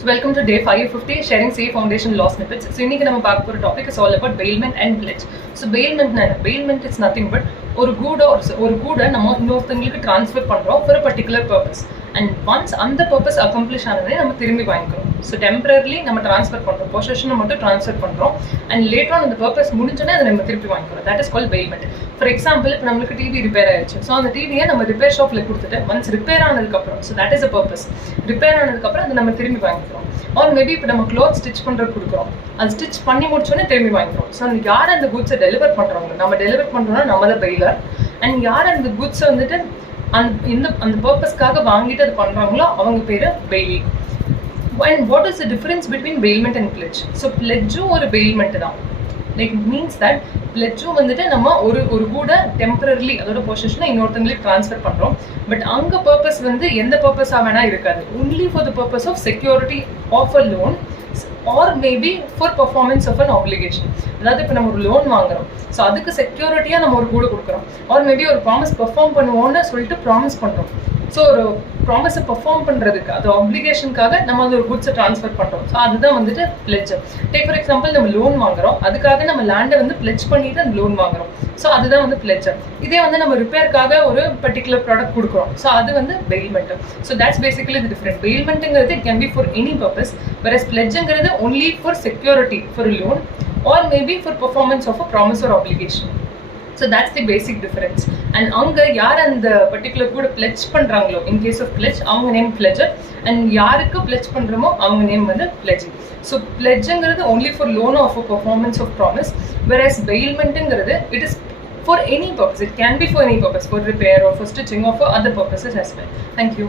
So welcome to day 550 sharing CA foundation law snippets. So இன்னைக்கு நம்ம பார்க்க போற topic is all about bailment and pledge. So bailment is nothing but ஒரு good நம்ம இன்னொருத்தங்களுக்கு transfer பண்றோம் for a particular purpose. And once அந்த purpose accomplish ஆனதே நம்ம திரும்பி வாங்கிக்கிறோம். So temporarily நம்ம ட்ரான்ஸ்ஃபர் பண்றோம், பொசிஷனை மட்டும் ட்ரான்ஸ்ஃபர் பண்றோம் and later on அந்த purpose முடிஞ்சோனே அதை நம்ம திருப்பி வாங்கிக்கிறோம். That is called bailment. For example, இப்போ நம்மளுக்கு டிவி ரிப்பேர் ஆயிடுச்சு. ஸோ அந்த டிவியை நம்ம ரிப்பேர் ஷாப்ல கொடுத்துட்டு ஒன்ஸ் ரிப்பேர் ஆனதுக்கப்புறம், so that is a purpose, repair ஆனதுக்கப்புறம் அதை நம்ம திரும்பி வாங்கிக்கிறோம். ஆர் மேபி இப்போ நம்ம க்ளோத் ஸ்டிச் பண்ணுறது கொடுக்குறோம், அது ஸ்டிச் பண்ணி முடிச்சோன்னே திரும்பி வாங்கிக்கிறோம். ஸோ அந்த யார் அந்த குட்ஸை டெலிவர் பண்ணுறாங்க, நம்ம டெலிவர் பண்ணுறோம்னா நம்ம தான் பெயிலர். அண்ட் யார் அந்த குட்ஸை வந்துட்டு அந்த பர்பஸ்க்காக வாங்கிட்டு அது பண்ணுறாங்களோ அவங்க பேர் bailee. And what is the difference between bailment and pledge? So பிளெட்ஜும் ஒரு பெயில்மெண்ட் தான். லைக் மீன்ஸ் தட் பிளெட்ஜும் வந்துட்டு நம்ம ஒரு கூட டெம்பரரிலி அதோட பொசிஷனை இன்னொருத்தங்களுக்கு ட்ரான்ஸ்ஃபர் பண்ணுறோம். பட் அங்கே பர்பஸ் வந்து எந்த பர்பஸாக வேணா இருக்காது, only for the purpose of security of a loan or maybe for performance of an application. அதாவது இப்போ நம்ம ஒரு லோன் வாங்குறோம், ஸோ அதுக்கு செக்யூரிட்டியாக நம்ம ஒரு கூட கொடுக்குறோம். ஆர் மேபி ஒரு ப்ராமிஸ் பெர்ஃபார்ம் பண்ணுவோம்னு சொல்லிட்டு ப்ராமிஸ் பண்ணுறோம். ஸோ ஒரு ப்ராமிஸை பெர்ஃபார்ம் பண்ணுறதுக்கு அது ஆப்ளிகேஷனுக்காக நம்ம அந்த ஒரு குட்ஸை ட்ரான்ஸ்ஃபர் பண்ணுறோம். ஸோ அதுதான் வந்துட்டு பிளெட்ஜ். டேக் ஃபார் எக்ஸாம்பிள், நம்ம லோன் வாங்குறோம், அதுக்காக நம்ம லேண்டை வந்து பிளெட்ஜ் பண்ணிட்டு அந்த லோன் வாங்குறோம். ஸோ அதுதான் வந்து பிளெட்ஜ். இதே வந்து நம்ம ரிப்பேருக்காக ஒரு பர்டிகுலர் ப்ராடக்ட் கொடுக்குறோம், ஸோ அது வந்து bailment. So that's basically the different. பெயில்மெண்ட்டுங்கிறது can be for any purpose, whereas பிளெட்ஜுங்கிறது only for security for loan or maybe for performance of a promise or application. So that's the basic difference. And அங்கே யார் அந்த particular கூட pledge பண்ணுறாங்களோ, in case of pledge அவங்க name pledger, and யாருக்கு pledge பண்ணுறோமோ அவங்க நேம் வந்து பிளெட்ஜிங். ஸோ பிளெட்ஜுங்கிறது only for loan of a performance of promise, whereas bailmentங்கிறது it is for any purpose. It can be for any purpose, for repair or for stitching or for other purposes as well. Thank you.